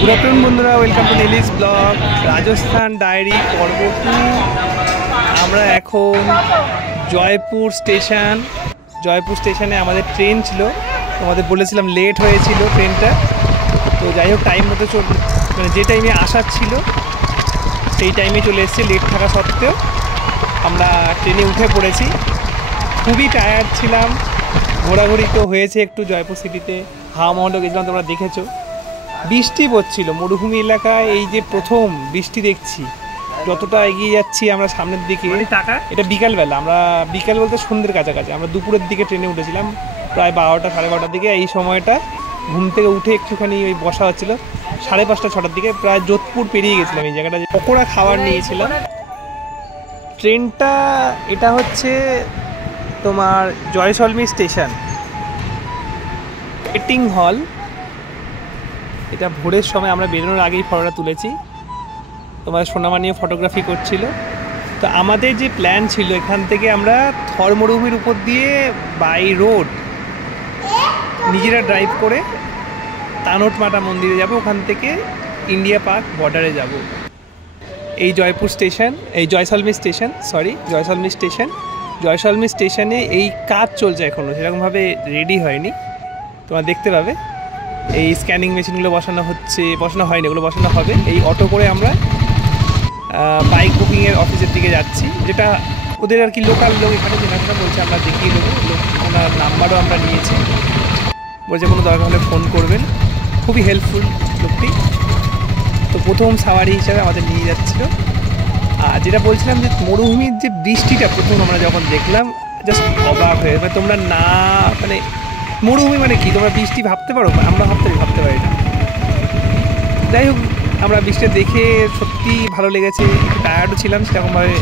Good afternoon বন্ধুরা, welcome to নেলিস blog Rajasthan diary পর্ব 2। আমরা এখন জয়পুর স্টেশনে আমাদের ট্রেন ছিল। তোমাদের বলেছিলাম লেট হয়েছিল ট্রেনটা, তো যাই হোক টাইম মতো মানে যে টাইমে আসার ছিল সেই টাইমে চলে এসেছি। লেট থাকা সত্ত্বেও আমরা ট্রেনে উঠে পড়েছি। খুবই টায়ার্ড ছিলাম, ঘোরাঘুরি তো হয়েছে একটু জয়পুর সিটিতে, হাওয়া মহলও গেছিলাম, তোমরা দেখেছো। বৃষ্টি পড়ছিল মরুভূমি এলাকায়, এই যে প্রথম বৃষ্টি দেখছি। যতটা এগিয়ে যাচ্ছি আমরা সামনের দিকে, এটা বিকালবেলা, আমরা বিকাল বলতে সন্ধ্যের কাছাকাছি, আমরা দুপুরের দিকে ট্রেনে উঠেছিলাম প্রায় 12টা সাড়ে 12টার দিকে। এই সময়টা ঘুম থেকে উঠে একটুখানি ওই বসা হচ্ছিলো 5:30 6টার দিকে, প্রায় যোধপুর পেরিয়ে গেছিলাম। এই জায়গাটা পকোড়া খাবার নিয়েছিলাম। ট্রেনটা এটা হচ্ছে তোমার জয়সলমীর স্টেশন, ওয়েটিং হল। এটা ভোরের সময় আমরা বেরোনোর আগেই ফটোটা তুলেছি, তোমার সোনামানিও ফটোগ্রাফি করছিল। তো আমাদের যে প্ল্যান ছিল, এখান থেকে আমরা থর মরুভূমির উপর দিয়ে বাই রোড নিজেরা ড্রাইভ করে তানোটমাটা মন্দিরে যাব, ওখান থেকে ইন্ডিয়া পার্ক বর্ডারে যাব। এই জয়সলমীর স্টেশনে এই কাজ চলছে এখনও, সেরকমভাবে রেডি হয়নি, তোমরা দেখতে পাবে। এই স্ক্যানিং মেশিনগুলো বসানো হয়নি, ওগুলো বসানো হবে। এই অটো করে আমরা বাইক বুকিংয়ের অফিসের দিকে যাচ্ছি, যেটা ওদের আর কি লোকাল লোক এখানে চেনাশোনা বলছে, আমরা দেখিয়ে দেবো। ওনার নাম্বারও আমরা নিয়েছি, বলছে কোনো দরকার হলে ফোন করবেন। খুবই হেল্পফুল লোকটি। তো প্রথম সাওয়ারি হিসাবে আমাদের নিয়ে যাচ্ছিলো। আর যেটা বলছিলাম যে মরুভূমির যে বৃষ্টিটা প্রথম আমরা যখন দেখলাম, জাস্ট অবাক হয়ে, তোমরা না মানে মরুভূমি মানে কি তোমরা বৃষ্টি ভাবতে পারো? আমরা ভাবতে পারি না। যাই হোক, আমরা বৃষ্টিটা দেখে সত্যি ভালো লেগেছে। একটু টায়ার্ডও ছিলাম সেরকমভাবে,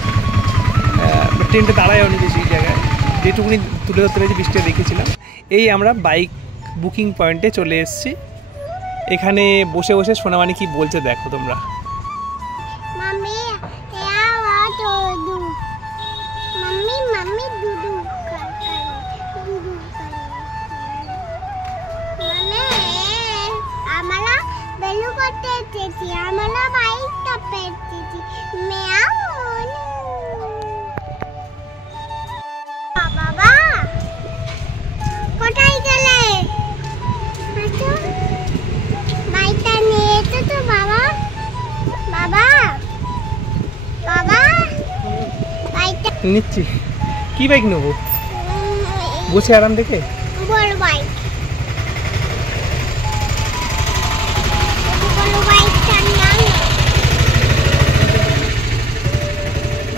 ট্রেনটা দাঁড়ায়ও নি বেশি জায়গায়, যেটুকুনি তুলে ধরতে পেরেছি বৃষ্টিটা দেখেছিলাম। এই আমরা বাইক বুকিং পয়েন্টে চলে এসেছি। এখানে বসে বসে সোনামানি কি বলছে দেখো তোমরা। নিচ্ছি কি বাইক নেবো? বসে আরাম দেখে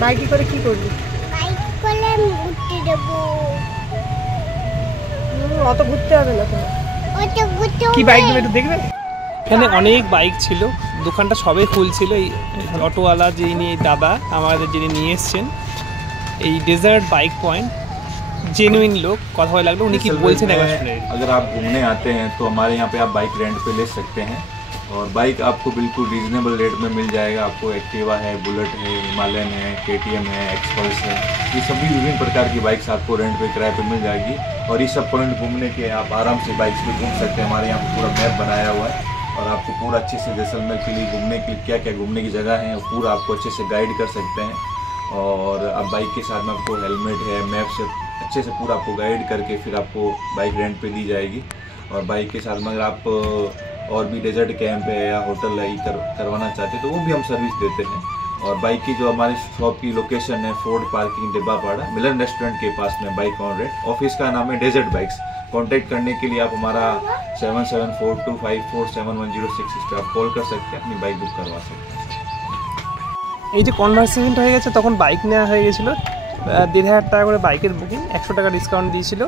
বাইকে করে কি করবি? অত ঘুরতে হবে না, কি বাইক নেবে একটু দেখবে। এখানে অনেক বাইক ছিল, দোকানটা সবে খুলছিল। এই অটোওয়ালা যিনি দাদা আমাদের যিনি নিয়ে এসছেন, এই डेजर्ट बाइक पॉइंट जेन्युइन लोग কথা বলে লাগলো। উনি কি বলছেন একবার শুনে। अगर आप घूमने आते हैं तो हमारे यहाँ पे आप बाइक रेंट पे ले सकते हैं, और बाइक आपको बिल्कुल रीजनेबल रेट में मिल जाएगा। आपको एक्टिवा है, बुलेट है, हिमालयन है, KTM है, एक्सपल्स है, ये सभी विभिन्न प्रकार की बाइक्स आपको रेंट पे किराए पे मिल जाएगी। और ये सब पॉइंट घूमने के आप आराम से बाइक्स पे घूम सकते हैं। हमारे यहाँ पूरा मैप बनाया हुआ है, और आपको पूरा अच्छे से जैसलमेर के लिए घूमने की क्या क्या घूमने की जगह है पूरा आपको अच्छे से गाइड कर सकते हैं। और अब बाइक के साथ में आपको हेलमेट है, मैप से अच्छे से पूरा आपको गाइड करके फिर आपको बाइक रेंट पे दी जाएगी। और बाइक के साथ में अगर आप और भी डेजर्ट कैंप है या होटल है करवाना चाहते हैं तो वो भी हम सर्विस देते हैं। और बाइक की जो हमारी शॉप की लोकेशन है, फोर्ड पार्किंग डिब्बापाड़ा मिलन रेस्टोरेंट के पास में, बाइक ऑन रेंट। ऑफिस का नाम है डेजर्ट बाइक्स। कॉन्टैक्ट करने के लिए आप हमारा 7742547106 इस पर आप कॉल कर सकते हैं, अपनी बाइक बुक करवा सकते हैं। এই যে কনভার্সেশনটা হয়ে গেছে, তখন বাইক নেওয়া হয়ে গেছিলো 1500 টাকা করে বাইকের বুকিং, 100 টাকা ডিসকাউন্ট দিয়েছিল,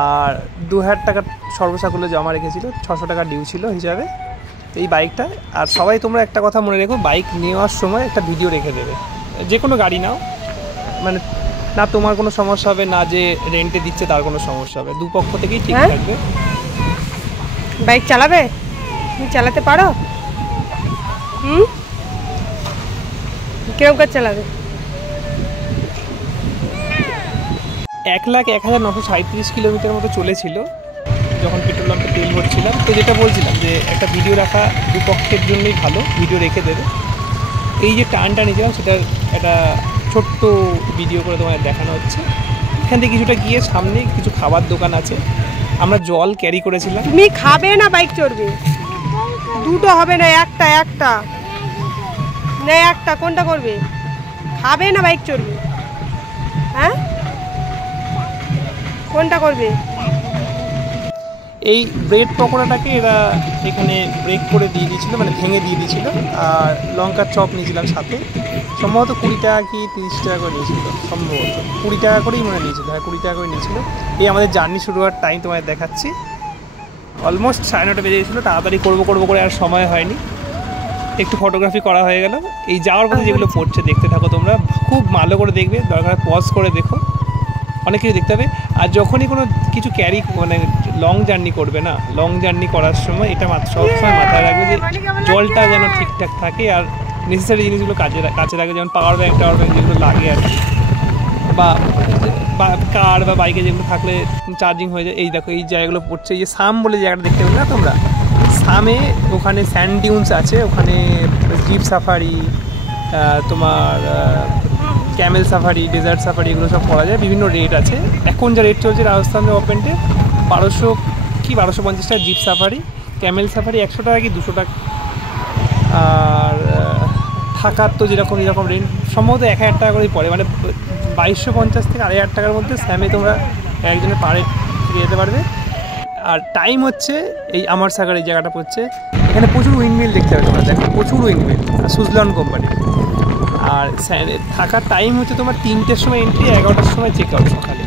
আর 2000 টাকা সর্বসাকুল্যে জমা রেখেছিল, 600 টাকা ডিউ ছিল হিসাবে এই বাইকটা। আর সবাই তোমরা একটা কথা মনে রেখো, বাইক নেওয়ার সময় একটা ভিডিও রেখে দেবে। যে কোনো গাড়ি নাও, মানে না তোমার কোনো সমস্যা হবে, না যে রেন্টে দিচ্ছে তার কোনো সমস্যা হবে, দুপক্ষ থেকেই ঠিক থাকবে। বাইক চালাবে? তুমি চালাতে পারো? কিরকম করে চালাবে? 1,01,937 কিলোমিটার মতো চলেছিল। যখন পেট্রোল পাম্পে তেল ভরছিলাম। তো যেটা বলছিলাম যে একটা ভিডিও রাখা দুপক্ষের জন্যই ভালো, ভিডিও রেখে দেবে। এই যে টার্নটা নিয়েছিলাম সেটার একটা ছোট্ট ভিডিও করে তোমাদের দেখানো হচ্ছে। এখান থেকে কিছুটা গিয়ে সামনে কিছু খাবার দোকান আছে, আমরা জল ক্যারি করেছিলাম। তুমি খাবে না বাইক চড়বে? দুটো হবে না, একটা একটা না একটা, কোনটা করবে? খাবে না বাইক চড়বে? হ্যাঁ কোনটা করবে? এই ব্রেড পকোড়াটাকে এরা এখানে ব্রেক করে দিয়ে দিয়েছিলো, মানে ভেঙে দিয়ে দিয়েছিল। আর লঙ্কার চপ নিয়েছিলাম সাথে, সম্ভবত 20 টাকা কি 30 টাকা করে নিয়েছিল, সম্ভবত 20 টাকা করেই মনে নিয়েছিল, হ্যাঁ 20 টাকা করে নিয়েছিল। এই আমাদের জার্নি শুরু হওয়ার টাইম তোমাদের দেখাচ্ছি, অলমোস্ট 9:30 বেজে গেছিলো। তাড়াতাড়ি করবো করে আর সময় হয়নি, একটু ফটোগ্রাফি করা হয়ে গেল। এই যাওয়ার পথে যেগুলো পড়ছে দেখতে থাকো তোমরা, খুব ভালো করে দেখবে, দরকার পজ করে দেখো, অনেক কিছু দেখতে হবে। আর যখনই কোনো কিছু ক্যারি মানে লং জার্নি করবে না, লং জার্নি করার সময় এটা সবসময় মাথায় রাখবে যে জলটা যেন ঠিকঠাক থাকে আর নেসেসারি জিনিসগুলো কাছে রাখবে, যেমন পাওয়ার ব্যাংক যেগুলো লাগে আর কি, বা কার বা বাইকে যেগুলো থাকলে চার্জিং হয়ে যায়। এই দেখো এই জায়গাগুলো পড়ছে, এই যে সাম বলে জায়গাটা দেখতে পাবে না তোমরা, সামে ওখানে স্যান্ড ডিউন্স আছে, ওখানে জিপ সাফারি, তোমার ক্যামেল সাফারি, ডেজার্ট সাফারি, এগুলো সব করা যায়। বিভিন্ন রেট আছে, এখন যা রেট চলছে রাজস্থান ওপেন্টে 1200 কি 1250 টাকা জিপ সাফারি, ক্যামেল সাফারি 100 টাকা কি 200 টাকা। আর থাকার তো যেরকম রেন্ট সম্ভবত 1000 টাকা করেই পড়ে, মানে 2250 থেকে 2500 টাকার মধ্যে স্যামে তোমরা একজনের পাড়ে ফিরে যেতে পারবে। আর টাইম হচ্ছে এই আমার সাগর এই জায়গাটা পড়ছে, এখানে প্রচুর উইন্ডমিল দেখতে পাবে তোমরা, দেখো প্রচুর উইন্ডমিল, সুজলন কোম্পানি। আর থাকার টাইম হচ্ছে তোমার 3টের সময় এন্ট্রি, 11টার সময় চেক আউট সকালে।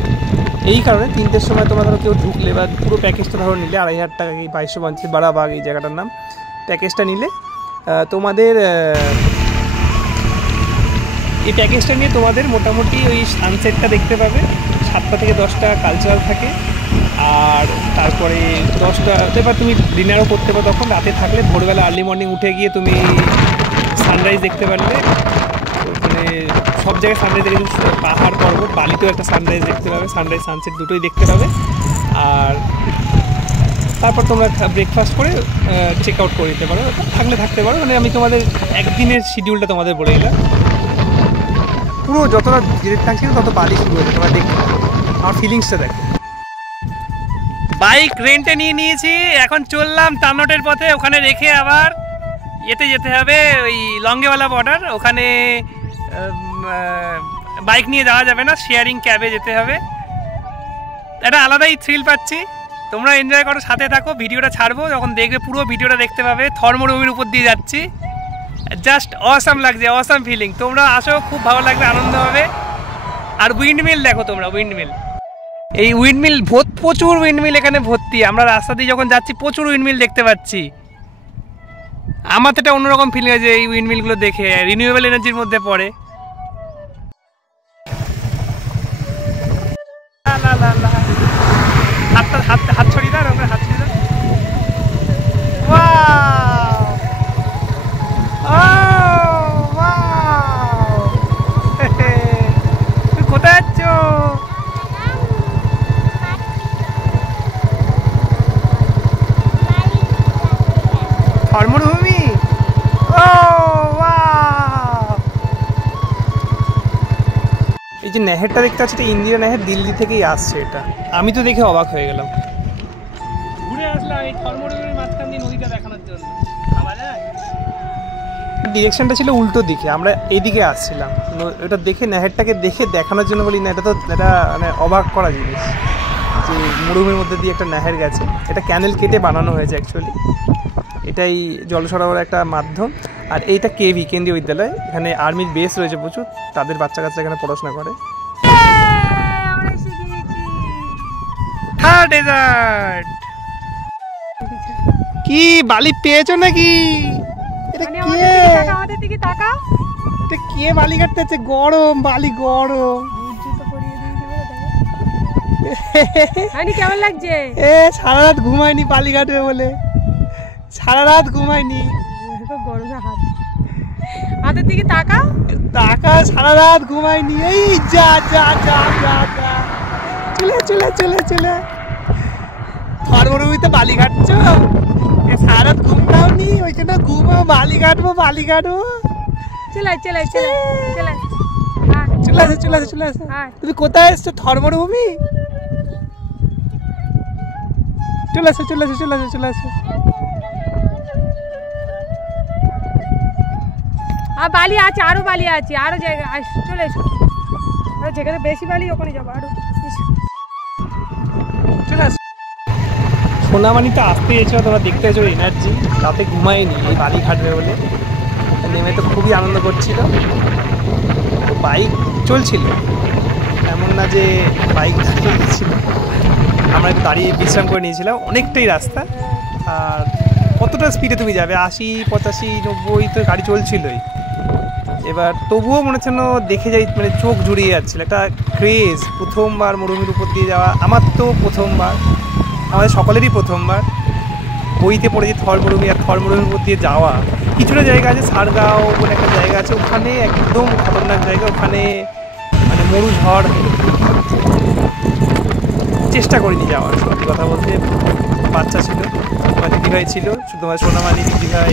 এই কারণে 3টের সময় তোমরা ধরো কেউ ঢুকলে বা পুরো প্যাকেজটা ধরো নিলে 2500 টাকা, এই 2250 বারাবাগ এই জায়গাটার নাম, প্যাকেজটা নিলে তোমাদের এই প্যাকেজটা নিয়ে তোমাদের মোটামুটি ওই সানসেটটা দেখতে পাবে। 7টা থেকে 10টা কালচারাল থাকে, আর তারপরে 10টা এবার তুমি ডিনারও করতে পারো। তখন রাতে থাকলে ভোরবেলা আর্লি মর্নিং উঠে গিয়ে তুমি সানরাইজ দেখতে পারলে, মানে সব জায়গায় সানরাইজ দেখে, পাহাড় পর্বত বালিতেও একটা সানরাইজ দেখতে পাবে, সানরাইজ সানসেট দুটোই দেখতে পাবে। আর তারপর তোমরা ব্রেকফাস্ট করে চেক আউট করে দিতে পারো, থাকতে পারো। মানে আমি তোমাদের একদিনের শিডিউলটা তোমাদের বলে দিলাম, পুরো যতটা যেতে থাকছিল তত বালি শুরু হয়েছে, তোমরা দেখতে পাবো। আমার ফিলিংসটা দেখো। বাইক রেন্টে নিয়ে নিয়েছি, এখন চললাম তানোটের পথে, ওখানে রেখে আবার যেতে হবে ওই লঙ্গেওয়ালা বর্ডার, ওখানে বাইক নিয়ে যাওয়া যাবে না, শেয়ারিং ক্যাবে যেতে হবে। একটা আলাদাই থ্রিল পাচ্ছি, তোমরা এনজয় করো, সাথে থাকো। ভিডিওটা ছাড়বো যখন দেখবে পুরো ভিডিওটা দেখতে পাবে। থর মরুভূমির উপর দিয়ে যাচ্ছি, জাস্ট অসাম লাগছে, অসাম ফিলিং। তোমরা আসো, খুব ভালো লাগবে, আনন্দ হবে। আর উইন্ডমিল দেখো তোমরা, উইন্ডমিল, এই উইন্ডমিল প্রচুর উইন্ডমিল এখানে ভর্তি। আমরা রাস্তা দিয়ে যখন যাচ্ছি প্রচুর উইন্ডমিল দেখতে পাচ্ছি। আমার তো একটা অন্যরকম ফিলিং আছে এই উইন্ডমিলগুলো দেখে, রিনিউয়েবল এনার্জির মধ্যে পড়ে। হাত ছড়িয়ে দাও, আমরা হাত ছড়িয়ে দাও। কোথায় যাচ্ছ? মরুভূমি। এই যে নেহেরটা দেখতে পাচ্ছি, এটা ইন্দিরা নেহের, দিল্লি থেকেই আসছে এটা। আমি তো দেখে অবাক হয়ে গেলাম, ঘুরে আসলাম এই মরুভূমির মাঝখান দিয়ে নদীটা দেখানোর জন্য। ডিরেকশনটা ছিল উল্টো দিকে, আমরা এইদিকে আসছিলাম। এটা দেখে নেহেরটাকে দেখানোর জন্য বলি না, এটা তো এটা মানে অবাক করা জিনিস যে মরুভূমির মধ্যে দিয়ে একটা নেহের গেছে। এটা ক্যানেল কেটে বানানো হয়েছে অ্যাকচুয়ালি, এটাই জল সরবরাহের একটা মাধ্যম। আর এইটা কেভি, কেন্দ্রীয় বিদ্যালয়, এখানে আর্মির বেস রয়েছে প্রচুর, তাদের বাচ্চা কাচ্চা এখানে পড়াশোনা করে। হ্যাঁ, ডেজার্ট কি বালি পেয়েছো নাকি? এটা কে বালি কাটতে আছে? গরম বালি, গরম। কেমন লাগছে? সারা রাত ঘুমায়নি বালি কাটবে বলে, সারা রাত ঘুমায়নি। হাতের দিকে তাকা, সারা রাত ঘুমায়নি। এই যা যা যা যা যা, চলে চলে চলে চলে। থর মরুভূমিতে বালি কাটছো? সারা ঘুম দাওনি, ওই জন্য ঘুমো, বালি কাটবো। চলাই চলে আসো। তুমি কোথায় এসছো? থর মরুভূমি? চলে আসো। আর বালি আছে, আরো বালি আছে, আরো জায়গা চলে এসো। আর যেখানে বেশি বালি ওখানে যাবো আরো। চলে আসো। সোনামানিতে আসতে গেছিল, তোমরা দেখতে পেয়েছো এনার্জি, রাতে ঘুমায়নি এই বালি ঘাটবে বলে। নেমে তো খুবই আনন্দ করছিল। বাইক চলছিল, এমন না যে বাইক দাঁড়িয়ে গেছিল। আমরা একটু দাঁড়িয়ে বিশ্রাম করে নিয়েছিলাম। অনেকটাই রাস্তা। আর কতটা স্পিডে তুমি যাবে? 80, 85, 90 তো গাড়ি চলছিলই। এবার তবুও মনে হচ্ছে দেখে যাই, মানে চোখ জুড়িয়ে যাচ্ছিল। একটা ক্রেজ, প্রথমবার মরুভূমির উপর দিয়ে যাওয়া। আমার তো প্রথমবার, আমাদের সকলেরই প্রথমবার। বইতে পড়েছি থর মরুভূমি, আর থর মরুভূমির উপর দিয়ে যাওয়া। কিছুটা জায়গা আছে, সারগাঁও বলে একটা জায়গা আছে, ওখানে একদম খতরনাক জায়গা। ওখানে মানে মরু ঝড়। চেষ্টা করিনি যাওয়ার, সত্যি কথা বলতে। বাচ্চা ছিল, আমার দিদিভাই ছিল, শুধু আমার সোনামানি দিদিভাই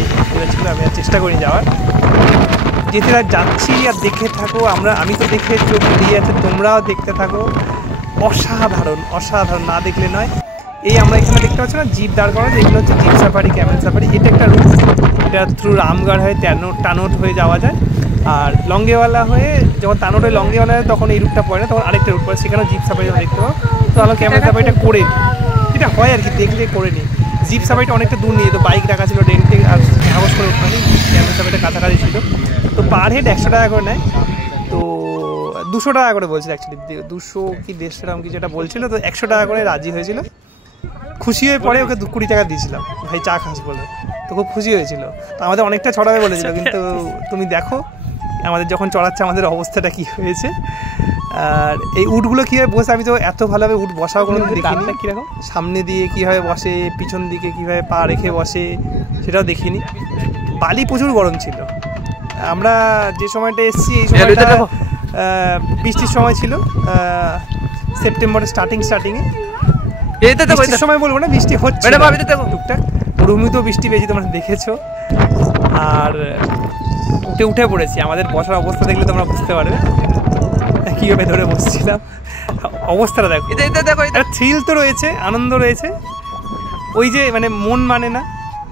ছিল। আমি আর চেষ্টা করিনি যাওয়ার। যেতে যাচ্ছি আর দেখে থাকো। আমি তো দেখে চোখ দিয়ে আছে, তোমরাও দেখতে থাকো। অসাধারণ, না দেখলে নয়। এই আমরা এখানে দেখতে পাচ্ছি না জিপ দাঁড় করা, এগুলো হচ্ছে জিপ সাফারি, ক্যামেল সাফারি। এটা একটা রুট, এটা থ্রু রামগড় হয়ে টানোট হয়ে যাওয়া যায়। আর লঙ্গেওয়ালা হয়ে যখন টানোট হয়ে লঙ্গেওয়ালা হয় তখন এই রুটটা পড়ে না, তখন আরেকটা রুট পড়ে, সেখানেও জিপ সাফারি দেখতে পাবো। তো আমরা ক্যামেল সাফারিটা করে নিই, যেটা হয় আর কি, দেখলে করে নিই। জিপ সাফারিটা অনেকটা দূর নিয়ে, তো বাইক রাখা ছিল রেন্টে, আর সাহস করে উঠবে। ক্যামেল সাফারিটা কাছাকাছি ছিল। তো পার হেড 100 টাকা করে নেয়। তো 200 টাকা করে বলছিল, অ্যাকচুয়ালি 200 কি 150 টাকা কিছু একটা বলছিল। তো 100 টাকা করে রাজি হয়েছিল। খুশি হয়ে পরে ওকে 20 টাকা দিয়েছিলাম, ভাই চা খাস বলে। তো খুব খুশি হয়েছিল। তো আমাদের অনেকটা চড়াবে বলেছিল, কিন্তু তুমি দেখো আমাদের যখন চড়াচ্ছে আমাদের অবস্থাটা কি হয়েছে। আর এই উটগুলো কীভাবে বসে, আমি তো এত ভালোভাবে উট বসাও কোনো দেখিনি। কীরকম সামনে দিয়ে কীভাবে বসে, পিছন দিকে কীভাবে পা রেখে বসে, সেটাও দেখিনি। বালি প্রচুর গরম ছিল। আমরা যে সময়টা এসেছি এই সময়টা বৃষ্টির সময় ছিল, সেপ্টেম্বরের স্টার্টিংয়ে। বৃষ্টির সময় বলবো না, বৃষ্টি হচ্ছে টুকটাক। মরুভূমিতেও বৃষ্টি পেয়েছি, তোমরা দেখেছো। আর উঠে পড়েছি। আমাদের বসার অবস্থা দেখলে তোমরা বুঝতে পারবে কীভাবে ধরে বসছিলাম। অবস্থাটা দেখো, একটা থ্রিল তো রয়েছে, আনন্দ রয়েছে। ওই যে মানে মন মানে না,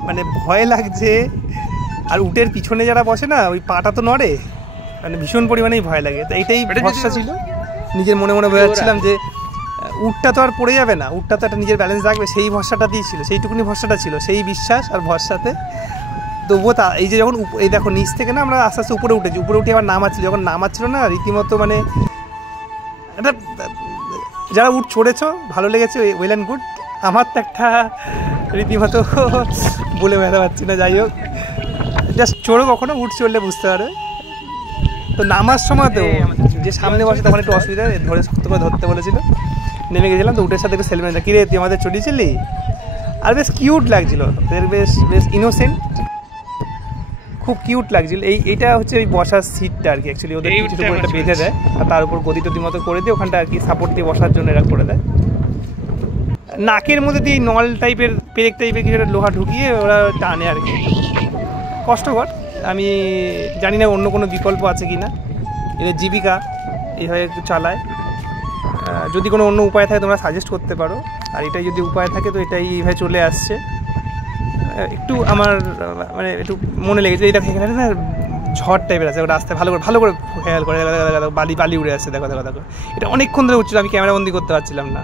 মানে ভয় লাগছে। আর উটের পিছনে যারা বসে না, ওই পাটা তো নড়ে, মানে ভীষণ পরিমাণেই ভয় লাগে। তো এইটাই ভরসা ছিল। নিজের মনে বোঝাচ্ছিলাম যে উটটা তো আর পড়ে যাবে না, উটটা তো একটা নিজের ব্যালেন্স রাখবে, সেই ভরসাটা দিয়েছিল, সেইটুকুনি ভরসাটা ছিল, সেই বিশ্বাস আর ভরসাতে। তবুও এই যে যখন এই দেখো নিচ থেকে না আমরা আস্তে আস্তে উপরে উঠেছি, উপরে উঠে আবার নামাচ্ছিল। যখন নামাচ্ছিল না রীতিমতো মানে একটা, যারা উট চড়েছো ভালো লেগেছে, ওয়েল অ্যান্ড গুড। আমার তো একটা রীতিমতো বলে বেড়াতে পারছি না। যাই হোক, জাস্ট চড়ো, কখনো উট চড়লে বুঝতে পারবে। তো নামার সময় তো যে সামনে বসে তখন একটু অসুবিধা, ধরে শক্ত করে ধরতে বলেছিল। নেমে গেছিলাম, তো উটের সাথে একটু সেলফি নিলাম। কিরে তুই আমাদের চড়িয়েছিলি? আর বেশ কিউট লাগছিল, বেশ ইনোসেন্ট, খুব কিউট লাগছিল। এইটা হচ্ছে ওই বসার সিটটা আর কি, অ্যাকচুয়ালি ওদের কিছুর উপর একটা বেঁধে দেয়, আর তার উপর গদি টদি মতো করে দিয়ে ওখানটা আর কি সাপোর্ট দিয়ে বসার জন্য এরা করে দেয়। নাকের মধ্যে দিয়ে নল টাইপের, পেরেক টাইপের কিছু একটা লোহা ঢুকিয়ে ওরা টানে আর কি। কষ্টকর, আমি জানি না অন্য কোনো বিকল্প আছে কি না। এদের জীবিকা এইভাবে একটু চালায়। যদি কোনো অন্য উপায় থাকে তোমরা সাজেস্ট করতে পারো। আর এটাই যদি উপায় থাকে, তো এটাই এইভাবে চলে আসছে। একটু আমার মানে একটু মনে লেগেছে, এটা এখানে না ঝড় টাইপের আছে, রাস্তায় ভালো করে খেয়াল করে বালি উড়ে আসছে। দেখো, এটা অনেকক্ষণ ধরে উঠছিল, আমি ক্যামেরা বন্দি করতে পারছিলাম না।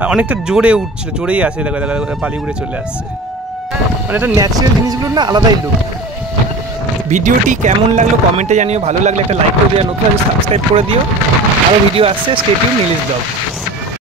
আর অনেকটা জোরে উঠছিল, জোরেই আসে, দেখো বালি উড়ে চলে আসছে। মানে এটা ন্যাচারাল জিনিসগুলো না আলাদাই লুক। ভিডিওটি কেমন লাগলো কমেন্টে জানিও। ভালো লাগলে একটা লাইক করে দিও, নতুন সাবস্ক্রাইব করে দিও। আরও ভিডিও আসছে, স্টে টিউন, নীলিশ ব্লগ।